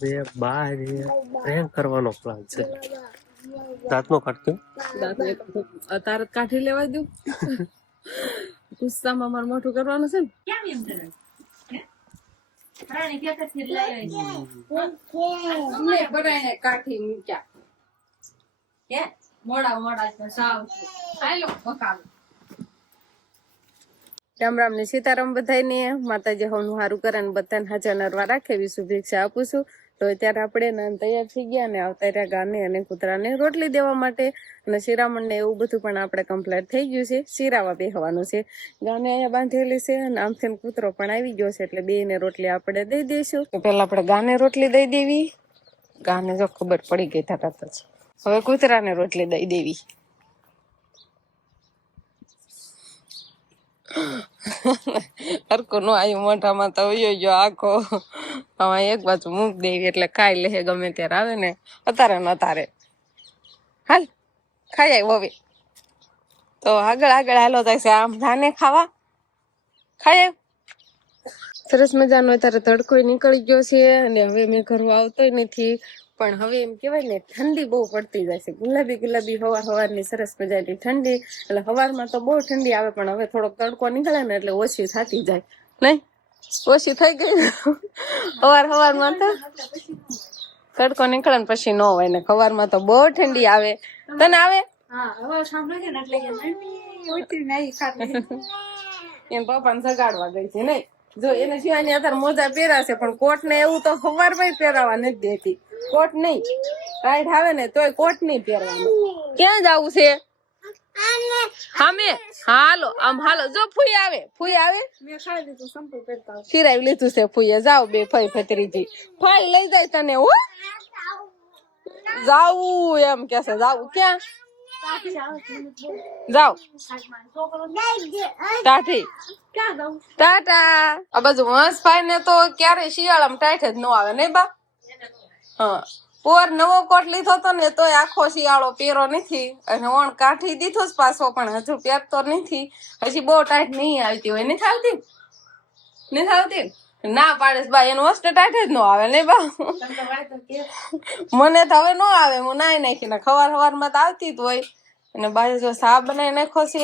બે બાર પ્રેન્ક કરવાનો પ્લાન છે. દાંતનો કાઢતો તારે કાઢી લેવા દઉં. ગુસ્સામાં મારું મોટું કરવાનું છે ને. કેમ એમ કરે? રાણી કે કથી લઈ આવી છે બરાઈને કાઠી મૂક્યા કે મોડા સાવ હાલો બકાવ. રામ રામ ને સીતારામ બધાને. માતાજી હવનું સારું કરે ને બધાને હાજર નરવા રાખે એવી શુભેચ્છા આપું છું. તો અત્યારે આપણે નાન તૈયાર થઈ ગયા ને આવતા રહ્યા ગાને અને કૂતરાને રોટલી દેવા માટે અને શિરામણ ને એવું બધું પણ આપણે કમ્પ્લીટ થઈ ગયું છે. શિરાવા બેહવાનું છે. ગાને અહીંયા બાંધેલી છે અને આમથી કૂતરો પણ આવી ગયો છે એટલે બે ને રોટલી આપણે દઈ દઈશું. તો પેલા આપણે ગાને રોટલી દઈ દેવી. ગાને જો ખબર પડી ગઈ થતા જ હવે કૂતરાને રોટલી દઈ દેવી. હરકું નો આવ્યું મોઢામાં તો ગયો આખો. આમાં એક બાજુ મૂક દેવી એટલે ખાઈ લે ગમે ત્યારે આવે ને અતારે ન અતારે. હાલ ખાઈ આવ્યો હવે તો આગળ આગળ હાલો થાય છે. આમ ધાને ખાવા ખાઈ આવ્યું. સરસ મજાનો અત્યારે તડકો નીકળી ગયો છે અને હવે મેં ઘરવા આવતોય નથી. પણ હવે એમ કેવાય ને ઠંડી બહુ પડતી જાય છે. ગુલાબી ગુલાબી હવારની સરસ મજાની ઠંડી. એટલે સવારમાં તો બહુ ઠંડી આવે પણ હવે થોડોક તડકો નીકળે ને એટલે ઓછી થતી જાય. નહીં ઓછી થઈ ગઈ. સવારમાં તો તડકો નીકળે ને પછી ન હોય ને સવારમાં તો બહુ ઠંડી આવે. તને આવે? એમ પપ્પાને સગાડવા ગઈ છે નહીં. જો એને શિવાની અત્યારે મોજા પહેરાશે પણ કોટ ને એવું તો સવારમાં પહેરાવા નથી દેતી. કોટ નહીં ટાઈટ આવે ને તોય કોટ નહીં પહેરવાનું. ક્યાં જવું છે? હામે હાલો આમ હાલો. જો ફૂઈ આવે સિરાવી લીધું છે ફૂઈએ. જાવ બે ફઈ ફતરીજી ફાઈ લઈ જાય તને. હું જાવું એમ કે છે. જાવું ક્યાં જાવ? ટાઢી ટાટા. આ બાજુ હંસભાઈ ને તો ક્યારે શિયાળામાં ટાઈટ જ ન આવે નહીં બા. હા પોર નવો કોટ લીધો તો ને તોય આખો શિયાળો પહેરો નથી અને ઓણ કાઢી દીધો જ પાછો પણ હજુ પહેરતો નથી. હજી બહુ ટાઈટ નહીં આવતી હોય. નથી આવતી ના પાડે બા. એનું વસ્તુ ટાઈટ જ ન આવે નહીં બા. મને તો હવે ન આવે. હું નાઈ નાખી ને સવારમાં તો આવતી જ હોય. અને બાજુ જો સા બનાવી નાખો છે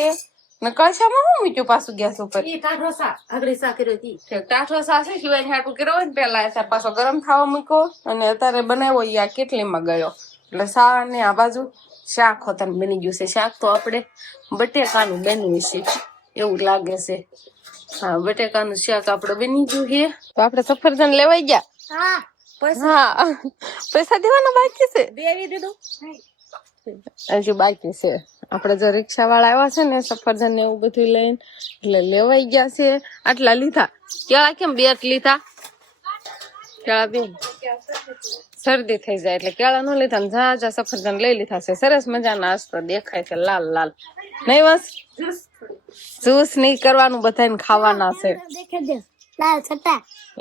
ને કળશામાં હું મૂક્યું પાછું ગેસ ઉપર. ટાઢો સા છે શિવાય હાટું કર્યો હોય ને પેલા પાછો ગરમ થવા મૂક્યો અને અત્યારે બનાવ્યો આ કેટલીમાં ગયો એટલે સા ને આ બાજુ શાક હોતન બની ગયું છે. શાક તો આપણે બટેકાનું બન્યું છે એવું લાગે છે. હા બટેકાનું શાક આપડે બની ગયું છે. તો આપડે સફરજન લેવાઈ ગયા. હા પૈસા દેવાના બાકી છે. દેવી દીધું હજુ બાકી છે. આપડે જો રિક્ષા વાળા આવ્યા છે ને સફરજન ને એવું બધું લઈને એટલે લેવાઈ ગયા છે. આટલા લીધા. કેળા કેમ 2 લીધા? કેળા 2 શરદી થઈ જાય એટલે કેળા ન લીધા ને ઝાઝા સફરજન લઈ લીધા છે. સરસ મજાના આસ્તો દેખાય છે લાલ લાલ. નહીં બસ જ્યુસ નહીં કરવાનું બધાને ખાવાના છે.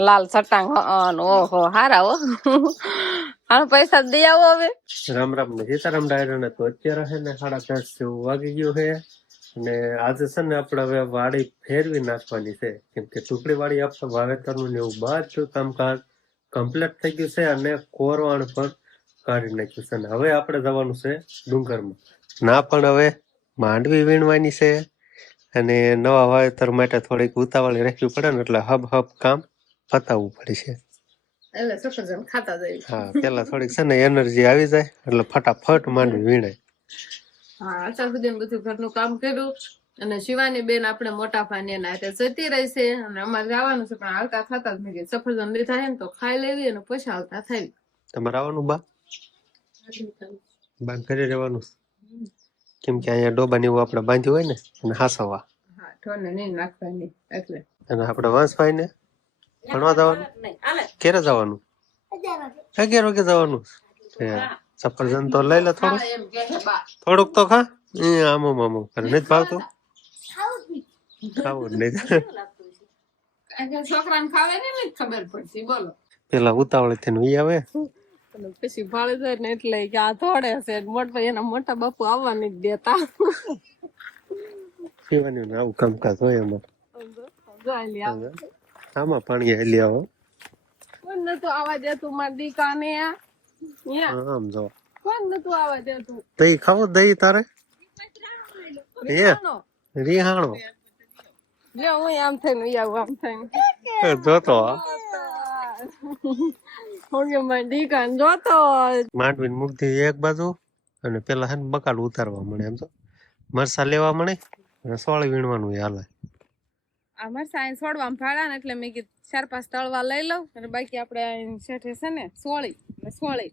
લાલ સટાંગ. ઓહો હારા હો. હા પૈસા દઈ આવો હવે. રામ રામ ને સીતારામ ડાયરા. તો અત્યારે છે ને 10:30 જેવું વાગી ગયું છે અને આજે છે ને આપણે હવે વાડી ફેરવી નાખવાની છે કેમ કે ટુકડી વાડી આપણે વાવેતરનું ને એવું બધું કામકાજ કમ્પ્લીટ થઈ ગયું છે અને કોરવાણ પણ કાઢી નાખ્યું છે. અને હવે આપણે જવાનું છે ડુંગરમાં. ના પણ હવે માંડવી વીણવાની છે અને નવા વાવેતર માટે થોડીક ઉતાવળી રાખવી પડે ને એટલે હબ કામ પતાવવું પડે છે. એટલે સફરજન ખાતા જાય. હા પેલા થોડીક છે ને એનર્જી આવી જાય એટલે ફટાફટ માંડવી વીણાય. હા અત્યાર સુધી બધું ઘરનું કામ કર્યું અને શિવાની બેન આપણે મોટા ભાઈને ના જતી રહી છે અને અમારે જવાનું છે પણ હાલતા થતા જ નથી. સફરજન લીધા છે ને તો ખાઈ લેવી અને પછી હાલતા થાય. તમારે આવવાનું બા? બાંધ કરી રહેવાનું કેમ કે અહીંયા ડોબા ને એવું આપણે બાંધ્યું હોય ને અને હાસવા. હા ઠોને નહીં નાખવાની એટલે. અને આપણે વંશભાઈ ને ભણવા જવાનું. ક્યારે જવાનું? 11 વાગે જવાનું. સફરજન તો લઈ લે થોડુંક તો ખા. આમ કરે નથી ભાવતું. ખાવું જ નહીં. છોકરાને ખાવે ને ખબર પડતી. બોલો પેલા ઉતાવળે થઈને વી આવે પછી ભાડે જાય ને એટલે કે આ થોડે છે એના મોટા બાપુ આવવા નથી દેતા. પીવાનું ને આવું કામકાજ હોય એમાં. આમાં પાણી હેલી આવો કોણ નતું આવા દેતું મારી દીકાને આમ જો કોણ નતું આવા દેતું દહીં ખાવો દહીં તારે રીહાણો લે હું આમ થઈને આવું આમ થઈને જોતો મારી દીકાને જોતો માંડવીને મૂકી એક બાજુ અને પેલા હે ને બકાલું ઉતારવા મળે એમ તો મરસા લેવા મળે અને સોળ વીણવાનું હાલે અમારે સાયન્સ છોડવામાં ભાડા ને એટલે મેં કીધું 4-5 તળવા લઈ લઉં અને બાકી આપણે શેઠે છે ને સોળી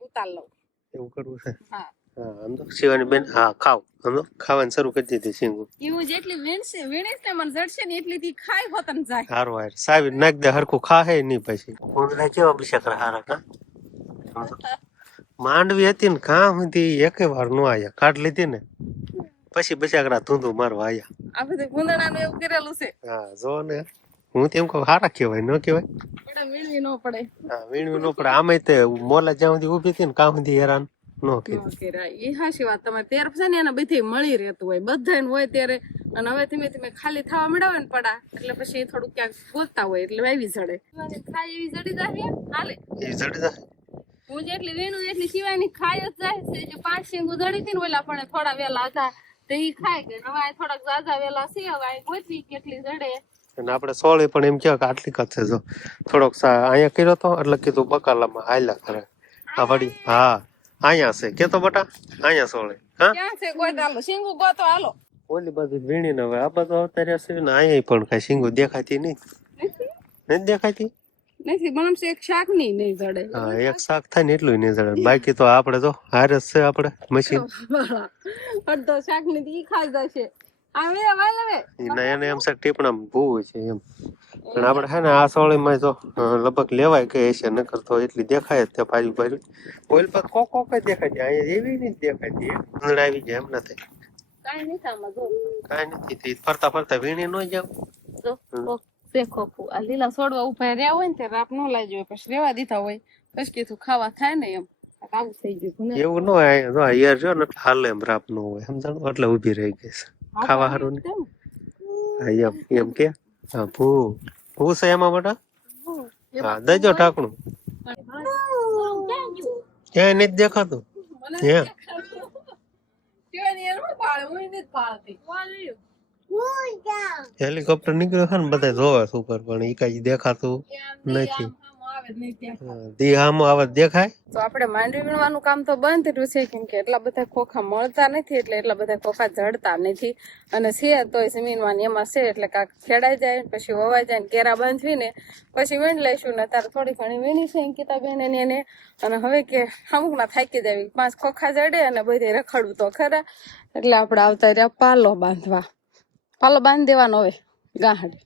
ઉતાર લઉં એવું કરવું છે હા હા આમ તો શિવાની બેન હા ખાવ આમ તો ખાવાનું શરૂ કરી દીધી સિંગુ એવું જેટલી વીણીશ ને મને જડશે ને એટલી તી ખાઈ હોતન જાય હારું હાર સાવી નાખ દે હરખું ખાહે નહીં પછી ઊંધડા કેવા બિચારા હારા કા માંડવી હતી ને કાં સુધી એકે વાર નો આયા કાઢ લીધી ને પછી બચાકડા ધૂંધું મારવા આયા આ બધું ગુંદડાનું એવું કરેલું છે હા જો ને હું તેમ કહું હારા કહેવાય ન કહેવાય પણ વીણવી ન પડે હા વીણવી ન પડે આમે તે મોલા જ્યાં સુધી ઊભી હતી ને કાં સુધી હેરાન ન કીધું એ હાશી વાત તમે તેર છે ને એને બધી મળી રહેતું હોય બધાને હોય ત્યારે અને હવે ધીમે ધીમે ખાલી થવા મળાવે ને પડા એટલે પછી થોડું ક્યાંક ગોતતા હોય એટલે વાવી જડે ખાય એવી જડી જાય હાલે એ જડી જાય હું જેટલી વીણું એટલી સિવાયની ખાય જ જાય છે જે 5 શીંગું જડી હતી ને ઓલા પણ થોડા વેલા હતા તો ઈ ખાય કે હવે થોડાક ઝાઝા વેલા છે હવે ગોતવી કેટલી જડે અને આપણે સોળી પણ એમ કહે કે આટલી કચ્છ છે જો થોડોક અહીંયા કર્યો તો એટલે કીધું બકાલામાં હાલ્યા કરે આ વળી હા અહીંયા છે કેતો બટા અહીંયા સોળી હા ક્યાં છે ગોત હાલો શીંગું ગોતો હાલો ઓલી બાજુ વીણીને હવે આ બાજુ અવતાર્યા છે ને અહીંયા પણ કઈ શીંગો દેખાતી નહીં નથી દેખાતી નથી બનમશે એક શાક નહીં જડે હા એક શાક થાય ને એટલું નહીં જડે બાકી તો આપણે તો હારે જ છે આપણે મશીન અડધો શાક ની ઈ ખાઈ જશે આવે વાલ હવે એના એને એમ છે ટીપણા ભૂવું છે એમ પણ આપણે હે ને આ સોળીમાં જો લગભગ લેવાય કે છે નકર તો એટલી દેખાય જ તે પાછું પાછું ઓઇલ પર કોક દેખાય અહીંયા એવી નહીં દેખાતી ઉંદડા આવી જાય એમ નથી કાઈ નહીં આમાં જો કાંઈ નથી તે ફરતા ફરતા વીણી ન જાવ જો દેખો આ લીલા છોડવા ઉભા રહ્યા હોય ને તે રાપ નો લાગ્યો હોય પછી રેવા દીધા હોય પછી કીધું ખાવા થાય ને એમ આવું થઈ ગયું એવું ન હોય જો યાર જો ને હાલે એમ રાપ નો હોય સમજાણું એટલે ઊભી રહી ગઈ છે ખાવા હારું ને હા એમ કે હા ભૂ છે એમાં બેટા હા દેજો ઢાંકણું ક્યાંય નથી દેખાતું હેલિકોપ્ટર નીકળ્યો છે ને બધા જોવે છે ઉપર પણ ઈ કઈ દેખાતું નથી દીહામાં આવે દેખાય તો આપણે માંડવી વીણવાનું કામ તો બંધ રહ્યું છે કેમ કે એટલા બધા ખોખા મળતા નથી એટલે એટલા બધા ખોખા જડતા નથી અને છે તોય જમીનમાં એમાં છે એટલે કાંક ખેડાઈ જાય પછી વવાઈ જાય ને કેરા બાંધવીને પછી વીણ લઈશું ને તારે થોડી ઘણી વીણી છે અંકિતાબેન એને અને હવે કે અમુક ના થાકી જાય 5 ખોખા જડે અને બધે રખડવું તો ખરા એટલે આપણે આવતા રહ્યા પાલો બાંધી દેવાનો હવે ગાહડી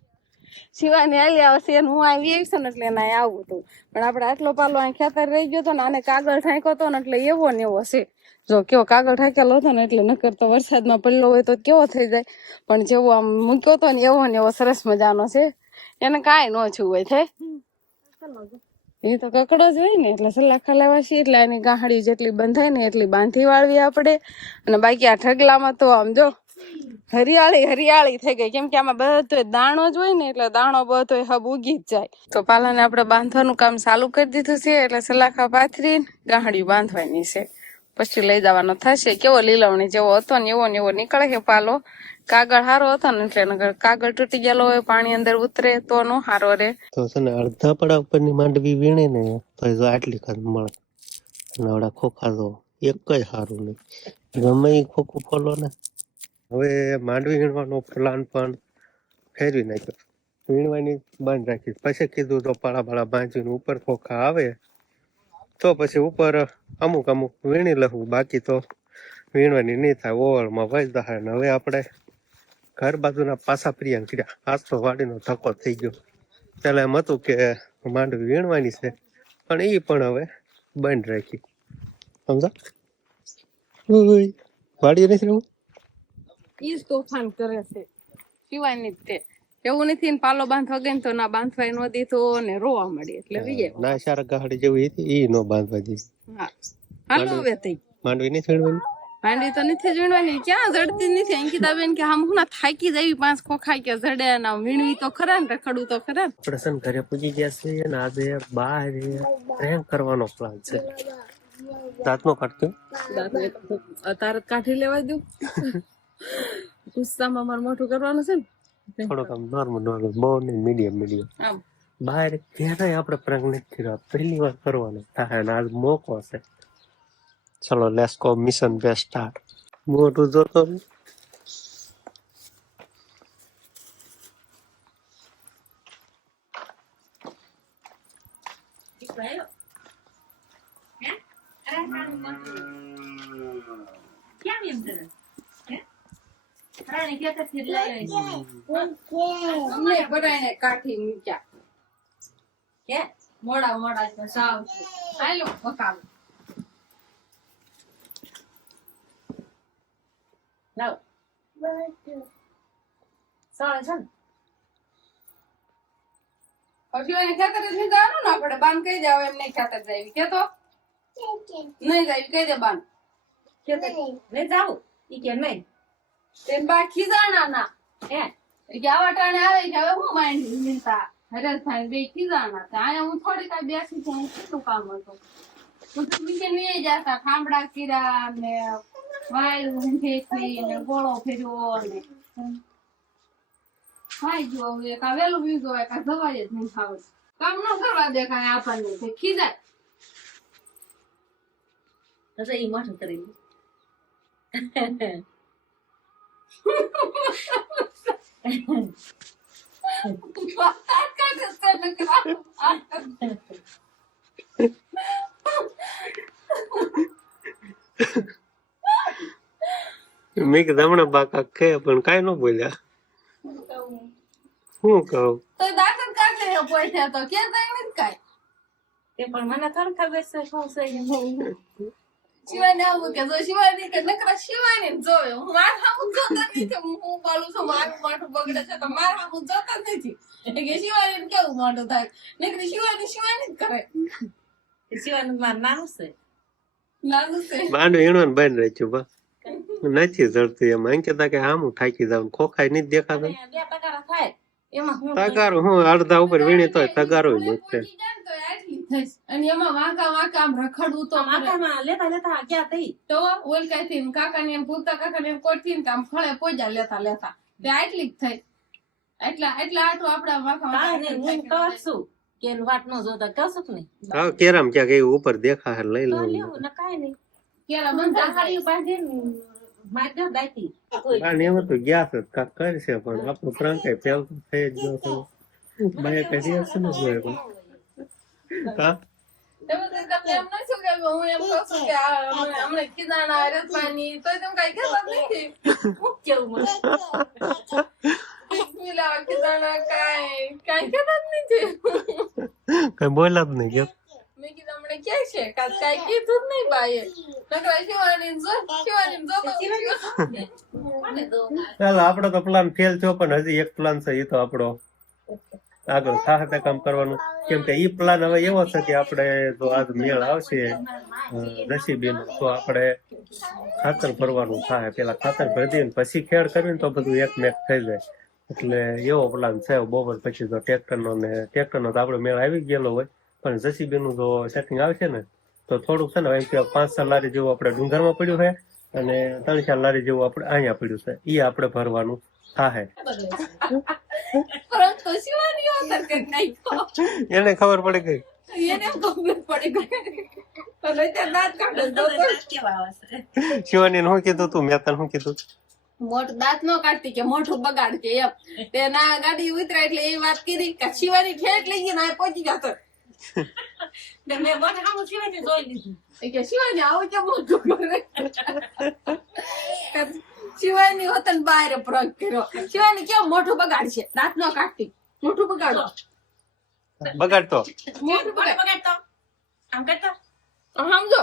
શિવાની હાલી આવશે એને હું આવી આવીશ ને એટલે એને આવું હતું પણ આપણે આટલો પાલો અહીં ખેતર રહી ગયો હતો ને આને કાગળ ઠાંક્યો હતો ને એટલે એવો ને એવો છે જો કેવો કાગળ ઠાંકેલો હતો ને એટલે નકર તો વરસાદમાં પડેલો હોય તો કેવો થઈ જાય પણ જેવો આમ મૂક્યો હતો ને એવો સરસ મજાનો છે એને કાંઈ ન છું હોય થાય એ તો કકડો જ હોય ને એટલે સલાખા લેવા છીએ એટલે એની ગાહડી જેટલી બંધાય ને એટલી બાંધી વાળવી આપણે અને બાકી આ ઠગલામાં તો આમ જો હરિયાળી થઈ ગઈ કેમ કે આમાં બધો દાણો જ હોય ને એટલે દાણો બધો હબ ઉગી જ જાય તો પાલાને આપણે બાંધવાનું કામ ચાલુ કરી દીધું છે એટલે સલાખા પાથરી ગાહડિયું બાંધવાની છે પછી લઈ જવાનો થશે કેવો લીલવણી જેવો હતો ને એવો નીકળે કે પાલો કાગળ હારો હતો ને એટલે કાગળ તૂટી ગયેલો હોય પાણી અંદર ઉતરે તો નો હારો રે તો છે ને અડધા પડા ઉપરની માંડવી વીણે ને તો જો આટલી કદ મળે અને આવડા ખોખા જો એક જ સારું નહીં ગમે એ ખોખું ફોલો ને હવે માંડવી વીણવાનો પ્લાન પણ ફેરવી નાખ્યો વીણવાની બંધ રાખી પછી કીધું તો પાળા બાંધીને ઉપર ખોખા આવે તો પછી ઉપર અમુક વીણી લઉં બાકી તો વીણવાની નહીં થાય ઓવરમાં વહી જાય ને હવે આપણે ઘર બાજુના પાછા પ્રિયા કર્યા આજ તો વાડીનો ધક્કો થઈ ગયો પેલા એમ હતું કે માંડવી વીણવાની છે પણ એ પણ હવે બંધ રાખી સમજા વાડી નથી રહેવું ઈ જ તોફાન કરે છે શિવાની તે એવું નથી ને પાલો બાંધવા ગઈ તો ના બાંધવાય ન દીધો ને રોવા મળી એટલે વિજય ના સારા ગાહડી જેવી હતી એ નો બાંધવા દીધી હા હાલો હવે થઈ માંડવી નહીં છેડવાની ભાંડી તો નથી વીણવાની, ક્યાં જડતી નથી. અંકિતાબેન કે આમ હું થાકી જાય 5 ખોખાય કે જડે ના વીણવી તો ખરા ને રખડવું તો ખરા ને. આપણે છે ને ઘરે પૂજી ગયા છીએ ને આજે બહાર પ્રેમ કરવાનો પ્લાન છે. દાંત નો કાઢતો તારત કાઢી લેવા દઉં. ગુસ્સામાં મારું મોઢું કરવાનું છે ને થોડોક આમ નોર્મલ બહુ નહીં, મીડિયમ આમ. બહાર ક્યારેય આપણે પ્રેમ નથી કર્યો, પહેલી વાર કરવાનો થાય ને આજ મોકો છે. ચલો let's go, mission best start. મોઢું જોતો કાઠી મૂક્યા મોડા મોડા સાવ હાલો બકાવ લાવ સાળે છે ને પછી એને ખેતર જ નહીં જવાનું ને આપણે બાન કહી દેવા એમ નહીં ખેતર જાય કેતો નહીં જાય કહી દે બાન ખેતર નહીં જાવ ઈ કે નહીં તેમ બા ખીજાણા ના હે કે આવા ટાણે આવે કે હવે હું માઇન્ડ મિલતા હરેશ થાય બે ખીજાણા ત્યાં હું થોડી કાંઈ બેસી છું હું કેટલું કામ હતું હું તો બીજે નહીં જતા ઠામડા કીરા ને વાયલું ફેંકી ને ગોળો ફેર્યો ને ખાઈ ગયો હવે કા વેલું બીજો હોય કા દવાઈ જ નહીં ખાવ કામ ન કરવા દે કાંઈ આપણને તે ખીજાય તો ઈ મોટું કરી મેં કીધું હમણાં બાકા કે પણ કાંઈ ન બોલ્યા. શું કહું તો દાંત જ કાઢ લે પોઈઠા તો કે તઈ નથી કાંઈ તે પણ મને થોડું ખબર છે શું છે શિવાની આવું કે જો શિવાની કે નકરા શિવાની જોવે હું માર હામું જોતા નથી હું બોલું છું મારું માથું બગડે છે તો માર હામું જોતા નથી કે શિવાની કેવું મોઢું થાય નકરી શિવાની શિવાની જ કરે શિવાની માર નાનું છે બાંડું એણવાનું બંધ રાખ્યું બા નથી જડતું એમ. અંકિતા કે આમ થાકી જાવ ખોખાય નથી દેખાતા. તગારું હું અડધા ઉપર વીણી તોય તગારું નથી. અને એમાં વાંકા વાંકા આમ રખડવું તો વાંકામાં લેતા લેતા ક્યાં થઈ તો ઓલકાઈ થી કાકા ને પૂરતા કાકા ને કોઠી ને આમ ફળે પોજા લેતા લેતા તે આટલી જ થઈ એટલા આટલું આપડા વાંકા હું કહું છું કે વાટ નો જોતા કશું જ નહીં. હા કેરામ ક્યાંક એવું ઉપર દેખા લઈ લઉં ને કાઈ નહીં કેરા બંધ હારી બાંધી માધ્યો દાઈતી બાને એમ તો ગયા છે કાક કરશે પણ આપણો પ્રાંત કઈ ફેલતો થઈ જ ગયો તો બાય કઈ રિએક્શન જ હોય પણ કા તમે તમને એમ નથી કે હું એમ કહું છું કે અમને ખીજાણા રસમાની તો તમે કઈ કહેતા નથી હું કેવું મને બિસ્મિલ્લાહ ખીજાણા કઈ કહેતા જ નથી કઈ બોલા જ નહીં કે મેં કીધું હમણે ક્યાં છે કાંઈ કીધું જ નહીં બાએ નકરા શિવાની જો ચાલો આપડો તો પ્લાન ફેલ થયો પણ હજી એક પ્લાન છે એ તો આપણો આગળ સાહસે કામ કરવાનું. કેમ કે ઈ પ્લાન હવે એવો છે કે આપણે જો આજ મેળ આવશે નસીબી તો આપણે ખાતર ભરવાનું થાય. પેલા ખાતર ભરી દઈએ પછી ખેડ કરવી તો બધું એક મેક થઈ જાય. એટલે એવો પ્લાન છે. બપોર પછી તો ટ્રેક્ટરનો તો આપડે મેળ આવી ગયેલો હોય પણ જસીબી નું જો સેટિંગ આવશે ને તો થોડુંક છે ને એમ કે 5-6 લારી જેવું આપણે ડુંગરમાં પડ્યું છે અને 3-4 લારી જેવું આપણે અહીંયા પડ્યું છે એ આપણે ભરવાનું થાય. એને ખબર પડી ગઈ શિવાની શું કીધું તું મેં તને શું કીધું મોટું દાંત નો કાઢતી કે મોઢું બગાડ કે એમ તે ના ગાડી ઉતરા એટલે એ વાત કરી કે શિવાની ઠેઠ લઈ ગઈ ને પહોંચી જતો મેં મને આવું શિવાની જોઈ લીધું કે શિવાની આવું કેમ મોટું કરે શિવાની વતન બહાર પ્રગ કર્યો શિવાની કેમ મોઢું બગાડશે દાંત નો કાઢતી મોઢું બગાડો બગાડતો મોઢું બગાડતો આમ કરતો સમજો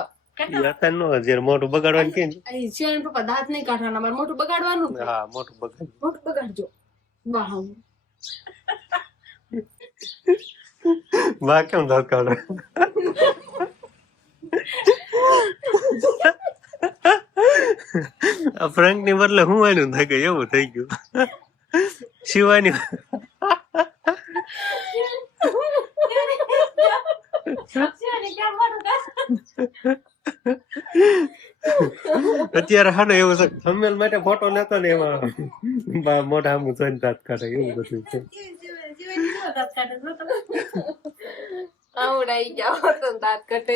મોટું બગાડવાનું કે શિવાની પપ્પા દાંત નહીં કાઢવાના મારે મોઢું બગાડવાનું હા મોટું બગાડજો વાહ વાહ કેમ દાંત કાઢે આ પ્રાંક ની બદલે હું એનું થઈ ગયું એવું થઈ ગયું. શિવાની અત્યારે હા ને એવું છે થંબનેલ માટે ફોટો લેતો ને એમાં મોઢા આમ જોઈને દાંત કાઢે એવું બધું છે. આવડાઈ ગયા તો દાંત કટે.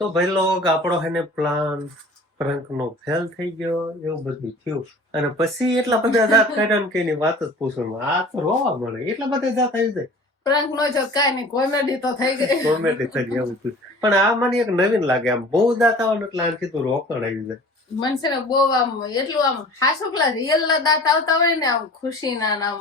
તો ભાઈ લોગ આપણો હેને પ્લાન પ્રાંક નો ફેલ થઈ ગયો એવું બધું થયું અને પછી એટલા બધા દાંત કાઢ્યા ને કઈ વાત જ પૂછવામાં આ તો રોવા મળે એટલા બધા દાંત આવી જાય. પ્રાંક નો જો કાઈ નહીં, કોમેડી તો થઈ ગઈ. કોમેડી થઈ ગઈ એવું થયું. પણ આ મને એક નવીન લાગે આમ બહુ દાંત આવે ને એટલે આનથી તો રોકડ આવી જાય. મન છે ને બહુ આમ એટલું આમ હાસુકલા રિયલ ના દાંત આવતા હોય ને આમ ખુશી ના આમ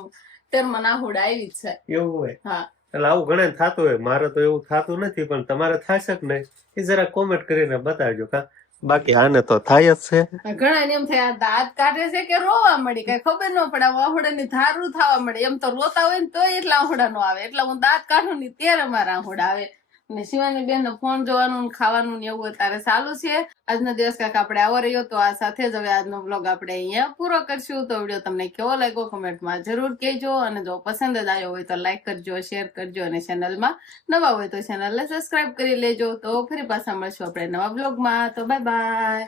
તેરમાં નાહુડ આવી જ છે. એવું હોય હા એટલે આવું ઘણા થતું હોય. મારે તો એવું થતું નથી પણ તમારે થશે કે નહીં એ જરા કોમેન્ટ કરીને બતાવજો કા. બાકી આને તો થાય જ છે. ઘણા ને એમ થાય આ દાંત કાઢે છે કે રોવા મળી કઈ ખબર ન પડે. આહોડા ની ધારું થવા મળે. એમ તો રોતા હોય ને તો એટલા આહોડા નો આવે. એટલે હું દાંત કાઢું ને ત્યારે મારા આહોડા આવે. ને શિવાની બેન ને ફોન જોવાનું ને ખાવાનું ને એવું અત્યારે ચાલુ છે. આજનો દિવસ કાંઈક આપણે આવો રહ્યો તો આ સાથે જ હવે આજનો બ્લોગ આપણે અહીંયા પૂરો કરશું. તો વિડીયો તમને કેવો લાગ્યો કમેન્ટમાં જરૂર કહેજો અને જો પસંદ જ આવ્યો હોય તો લાઈક કરજો, શેર કરજો અને ચેનલમાં નવા હોય તો ચેનલને સબસ્ક્રાઇબ કરી લેજો. તો ફરી પાછા મળશું આપણે નવા બ્લોગમાં. તો બાય બાય.